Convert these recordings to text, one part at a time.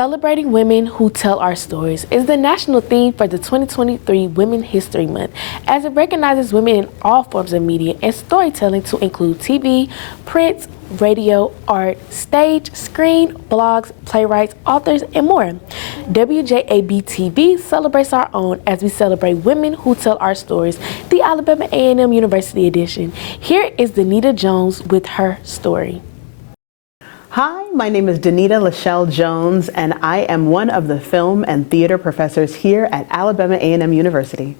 Celebrating Women Who Tell Our Stories is the national theme for the 2023 Women History Month, as it recognizes women in all forms of media and storytelling to include TV, print, radio, art, stage, screen, blogs, playwrights, authors, and more. WJAB-TV celebrates our own as we celebrate women who tell our stories, the Alabama A&M University edition. Here is Danita Jones with her story. Hi, my name is Danita Jones, and I am one of the film and theater professors here at Alabama A&M University.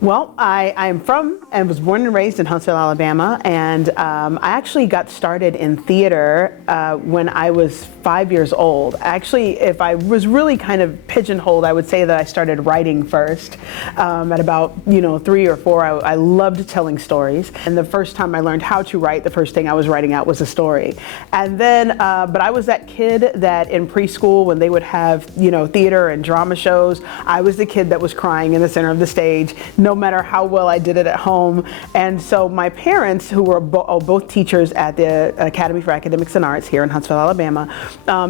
Well, I am from and was born and raised in Huntsville, Alabama, and I actually got started in theater when I was 5 years old. Actually, if I was really kind of pigeonholed, I would say that I started writing first. At about 3 or 4, I loved telling stories, and the first time I learned how to write, the first thing I was writing out was a story. And then, but I was that kid that in preschool, when they would have theater and drama shows, I was the kid that was crying in the center of the stage, no matter how well I did it at home. And so my parents, who were both teachers at the Academy for Academics and Arts here in Huntsville, Alabama,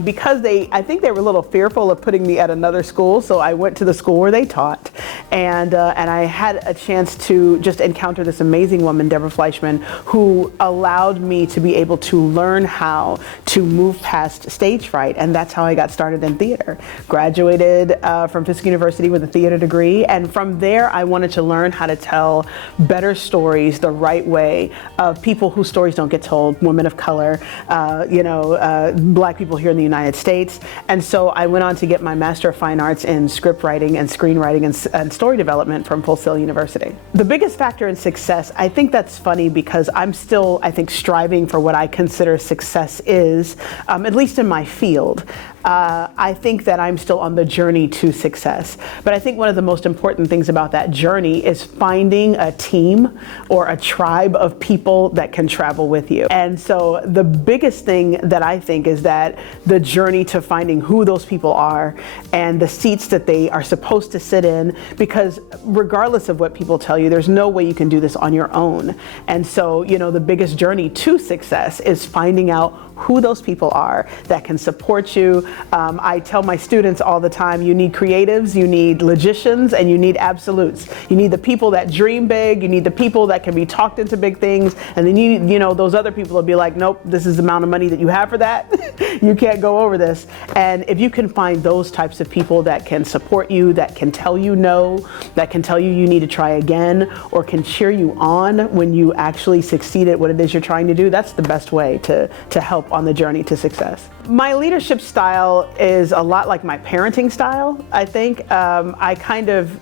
because I think they were a little fearful of putting me at another school, so I went to the school where they taught, and I had a chance to just encounter this amazing woman, Deborah Fleischman, who allowed me to be able to learn how to move past stage fright, and that's how I got started in theater. Graduated from Fisk University with a theater degree, and from there I wanted to learn how to tell better stories the right way of people whose stories don't get told, women of color, Black people here in the United States. And so I went on to get my Master of Fine Arts in script writing and screenwriting and story development from Full Sail University. The biggest factor in success, I think that's funny because I'm still, striving for what I consider success is, at least in my field. I think that I'm still on the journey to success. But I think one of the most important things about that journey is finding a team or a tribe of people that can travel with you. And so the biggest thing that I think is that the journey to finding who those people are and the seats that they are supposed to sit in, because regardless of what people tell you, there's no way you can do this on your own. And so, the biggest journey to success is finding out who those people are that can support you. I tell my students all the time, you need creatives, you need logicians, and you need absolutes. You need the people that dream big, you need the people that can be talked into big things, and then you those other people will be like, nope, this is the amount of money that you have for that. You can't go over this. And if you can find those types of people that can support you, that can tell you no, that can tell you you need to try again, or can cheer you on when you actually succeed at what it is you're trying to do, that's the best way to help on the journey to success. My leadership style is a lot like my parenting style, I think. I kind of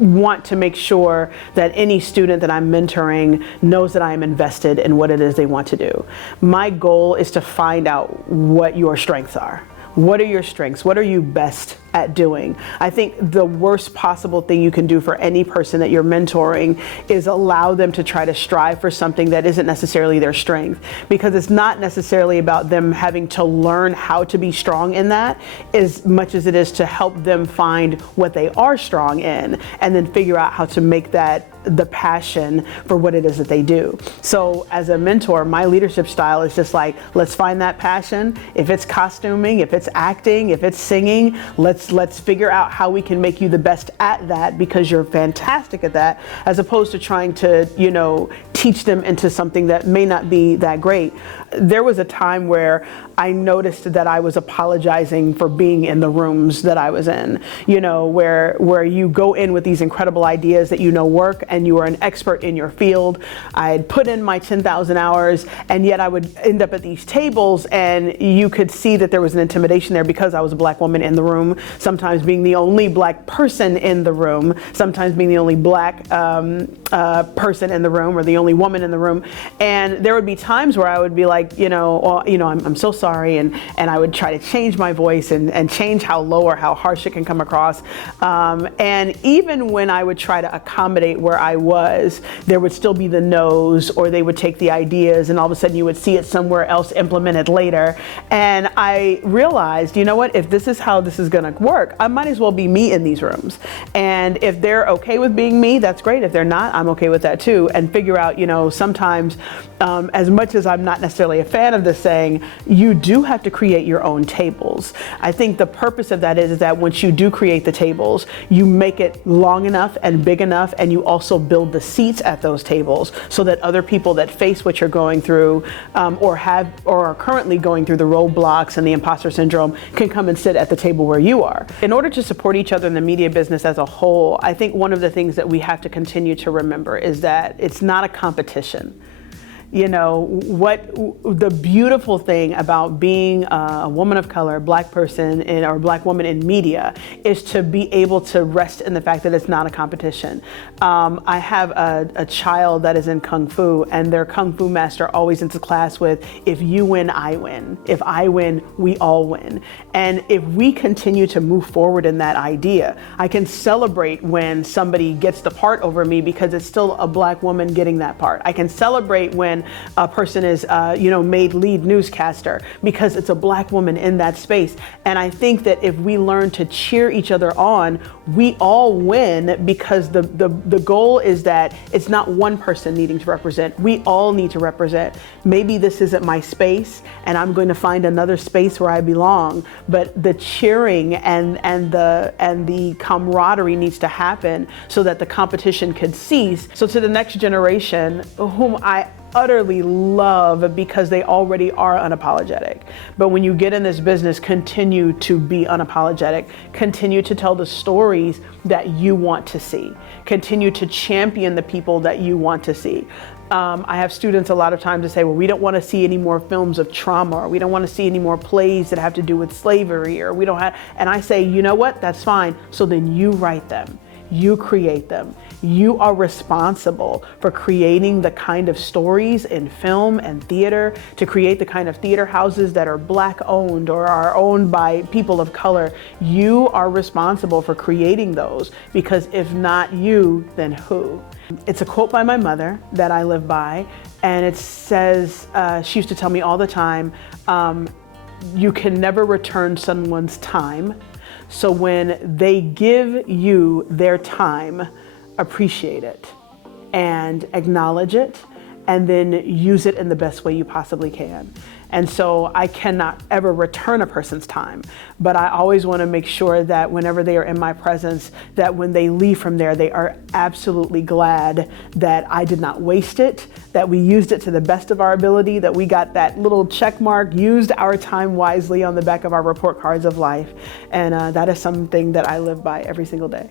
want to make sure that any student that I'm mentoring knows that I am invested in what it is they want to do. My goal is to find out what your strengths are. What are your strengths? What are you best at doing? I think the worst possible thing you can do for any person that you're mentoring is allow them to try to strive for something that isn't necessarily their strength, because it's not necessarily about them having to learn how to be strong in that as much as it is to help them find what they are strong in and then figure out how to make that the passion for what it is that they do. So as a mentor, my leadership style is just like, let's find that passion. If it's costuming, if it's acting, if it's singing, let's figure out how we can make you the best at that because you're fantastic at that, as opposed to trying to, teach them into something that may not be that great. There was a time where I noticed that I was apologizing for being in the rooms that I was in, where you go in with these incredible ideas that work and you are an expert in your field. I had put in my 10,000 hours, and yet I would end up at these tables and you could see that there was an intimidation there because I was a Black woman in the room, sometimes being the only Black person in the room, sometimes being the only Black person in the room, or the only only woman in the room. And there would be times where I would be like, I'm so sorry. And I would try to change my voice and change how low or how harsh it can come across. And even when I would try to accommodate where I was, there would still be the no's, or they would take the ideas and all of a sudden you would see it somewhere else implemented later. And I realized, you know what, if this is how this is gonna work, I might as well be me in these rooms. And if they're okay with being me, that's great. If they're not, I'm okay with that too. And figure out, sometimes as much as I'm not necessarily a fan of this saying, you do have to create your own tables. I think the purpose of that is that once you do create the tables, you make it long enough and big enough, and you also build the seats at those tables so that other people that face what you're going through or are currently going through the roadblocks and the imposter syndrome can come and sit at the table where you are. In order to support each other in the media business as a whole, I think one of the things that we have to continue to remember is that it's not a competition. What the beautiful thing about being a woman of color, Black person or Black woman in media is to be able to rest in the fact that it's not a competition. I have a child that is in Kung Fu, and their Kung Fu master always ends class with, if you win, I win. If I win, we all win. And if we continue to move forward in that idea, I can celebrate when somebody gets the part over me because it's still a Black woman getting that part. I can celebrate when a person is, made lead newscaster because it's a Black woman in that space. And I think that if we learn to cheer each other on, we all win, because the goal is that it's not one person needing to represent. We all need to represent. Maybe this isn't my space and I'm going to find another space where I belong, but the cheering and the camaraderie needs to happen so that the competition can cease. So to the next generation, whom I utterly love because they already are unapologetic. But when you get in this business, continue to be unapologetic. Continue to tell the stories that you want to see. Continue to champion the people that you want to see. I have students a lot of times to say, well, we don't want to see any more films of trauma, or we don't want to see any more plays that have to do with slavery, or we don't have, and I say, you know what, that's fine. So then you write them. You create them. You are responsible for creating the kind of stories in film and theater, to create the kind of theater houses that are Black owned or are owned by people of color. You are responsible for creating those, because if not you, then who? It's a quote by my mother that I live by, and it says, she used to tell me all the time, you can never return someone's time. So when they give you their time, appreciate it and acknowledge it, and then use it in the best way you possibly can. And so I cannot ever return a person's time, but I always want to make sure that whenever they are in my presence, that when they leave from there, they are absolutely glad that I did not waste it, that we used it to the best of our ability, that we got that little check mark, used our time wisely on the back of our report cards of life. And that is something that I live by every single day.